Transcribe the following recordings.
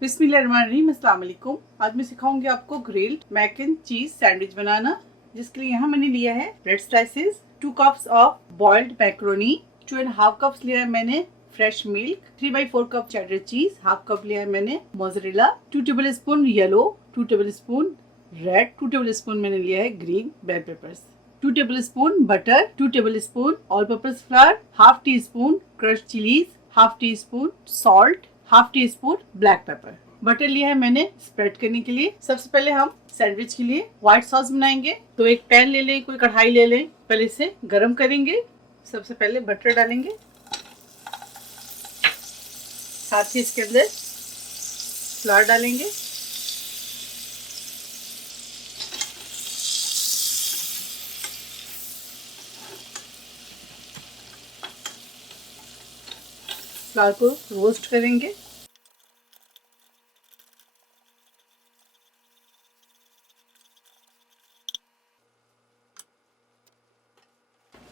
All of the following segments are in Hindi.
बिस्मिल्लाहिर्रहमानिर्रहीम, अस्सलाम वालेकुम। आज मैं सिखाऊंगी आपको grilled mac and cheese sandwich बनाना। जिसके लिए यहाँ मैंने लिया है bread slices, 2 cups of boiled macaroni, 2.5 cups लिया है मैंने fresh milk, 3/4 cup cheddar cheese, half cup लिया है मैंने mozzarella, 2 tablespoon yellow, 2 tablespoon red, 2 tablespoon मैंने लिया है green bell peppers, 2 tablespoon butter, 2 tablespoon all purpose flour, half tea spoon crush chillies, half tea spoon salt, half tea spoon black pepper. Butter लिया है मैंने स्प्रेड करने के लिए। सबसे पहले हम सैंडविच के लिए व्हाइट सॉस बनाएंगे। तो एक पैन ले लें, कोई कढ़ाई ले लें, पहले इसे गरम करेंगे। सबसे पहले बटर डालेंगे, साथ ही इसके अंदर फ्लावर डालेंगे, फ्लावर को रोस्ट करेंगे।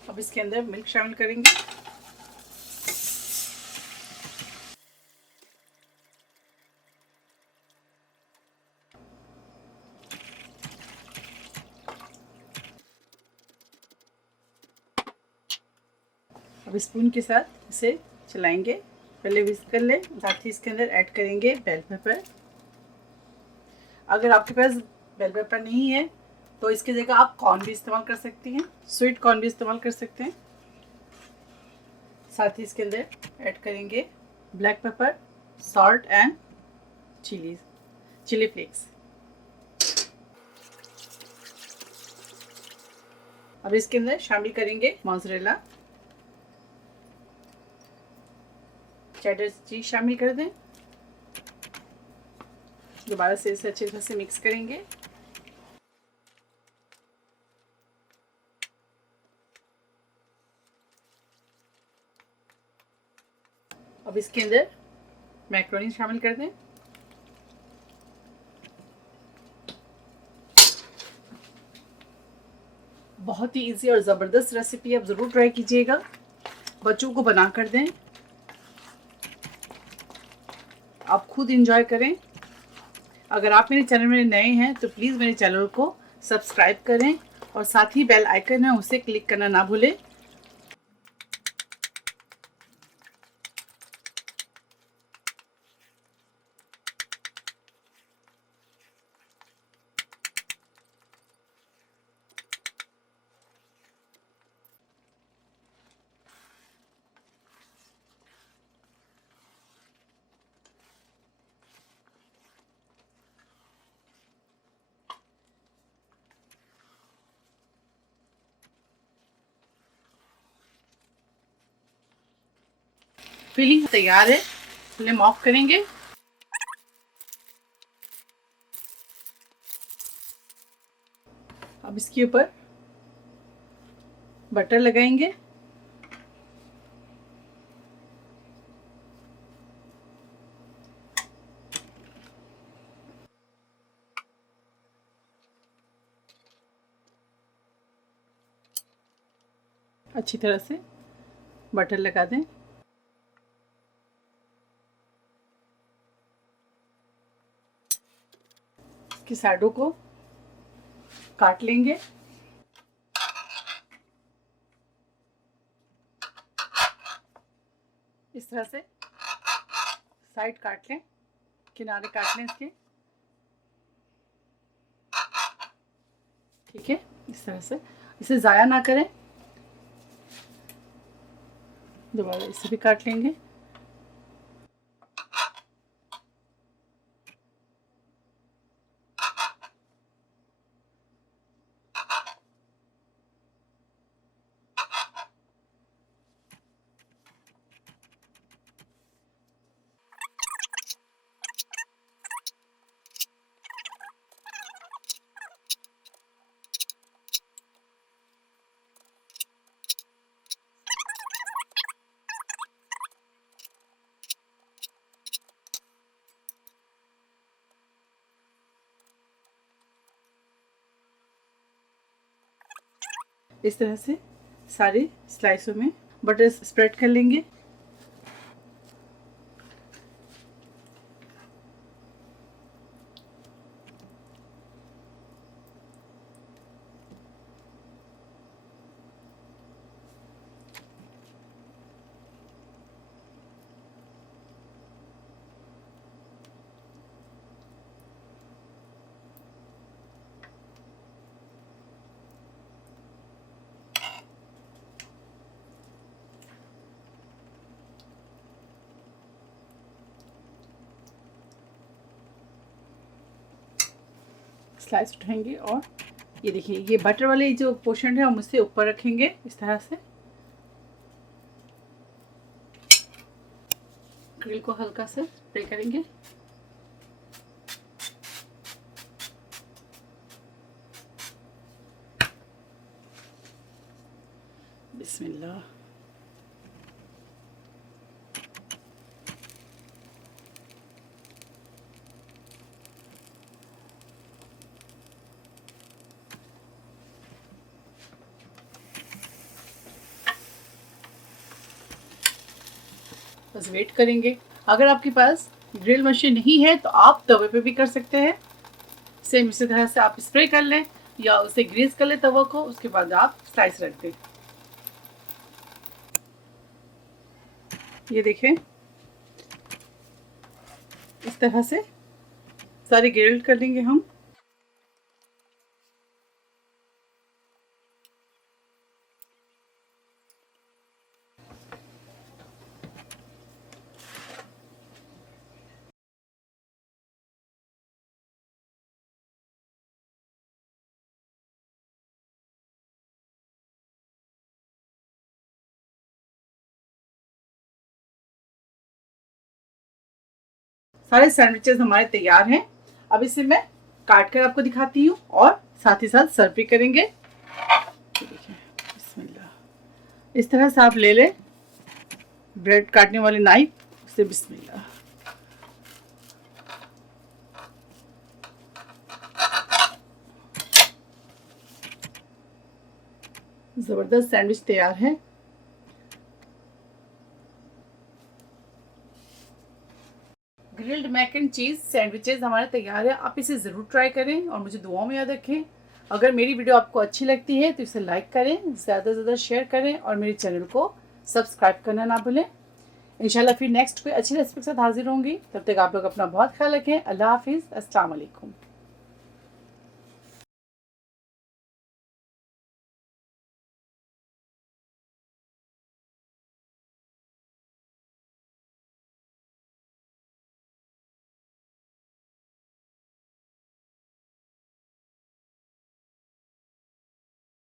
अब इसके अंदर मिल्क शामिल करेंगे, अब स्पून के साथ इसे चलाएंगे। पहले विस्क कर लें, साथ ही इसके अंदर ऐड करेंगे बेल पेपर। अगर आपके पास बेल पेपर नहीं है तो इसकी जगह आप कॉर्न भी इस्तेमाल कर सकती हैं, स्वीट कॉर्न भी इस्तेमाल कर सकते हैं। साथ ही इसके अंदर ऐड करेंगे black pepper, salt and chilli flakes. अब इसके अंदर शामिल करेंगे मोज़रेला, चेडर चीज शामिल कर दें। दोबारा से इसे अच्छी तरह से मिक्स करेंगे। अब इसके अंदर मैक्रोनी शामिल कर दें। बहुत ही इजी और ज़बरदस्त रेसिपी, आप ज़रूर ट्राई कीजिएगा। बच्चों को बना कर दें, आप खुद इंजॉय करें। अगर आप मेरे चैनल में नए हैं तो प्लीज़ मेरे चैनल को सब्सक्राइब करें और साथ ही बेल आइकन है उसे क्लिक करना ना भूलें। फिलिंग तैयार है, फ्लेम ऑफ करेंगे। अब इसके ऊपर बटर लगाएंगे, अच्छी तरह से बटर लगा दें। इसकी साइडों को काट लेंगे। इस तरह से साइड काट लें, किनारे काट लें इसके। ठीक है, इस तरह से इसे ज़ाया ना करें। दोबारा इसे भी काट लेंगे। इस तरह से सारे स्लाइसों में बटर स्प्रेड कर लेंगे। स्लाइस उठाएंगे और ये देखिए, ये बटर वाले जो पोर्शन है हम उससे ऊपर रखेंगे इस तरह से। ग्रिल को हल्का से स्प्रे करेंगे। बिस्मिल्लाह। बस वेट करेंगे। अगर आपके पास ग्रिल मशीन नहीं है तो आप तवे पे भी कर सकते हैं। सेम इसी तरह से आप स्प्रे कर लें या उसे ग्रीस कर लें तवा को, उसके बाद आप स्लाइस रख दें। ये देखें, इस तरह से सारे ग्रिल्ड कर लेंगे हम। सारे सैंडविचेस हमारे तैयार हैं। अब इसे मैं काट कर आपको दिखाती हूँ और साथ ही साथ सर्व भी करेंगे। देखिए, बिस्मिल्लाह। इस तरह से आप ले लें ब्रेड काटने वाले नाइफ, उससे बिस्मिल्लाह। जबरदस्त सैंडविच तैयार है। Grilled mac and cheese sandwiches हमारे तैयार है। आप इसे ज़रूर ट्राई करें और मुझे दुआओं में याद रखें। अगर मेरी वीडियो आपको अच्छी लगती है तो इसे लाइक करें, ज़्यादा से ज़्यादा शेयर करें और मेरे चैनल को सब्सक्राइब करना ना भूलें। इंशाल्लाह फिर नेक्स्ट कोई अच्छी रेसिपी के साथ हाजिर होंगी। तब तक आप लोग अपना बहुत ख्याल रखें। अल्लाह हाफिज़, अस्सलाम वालेकुम।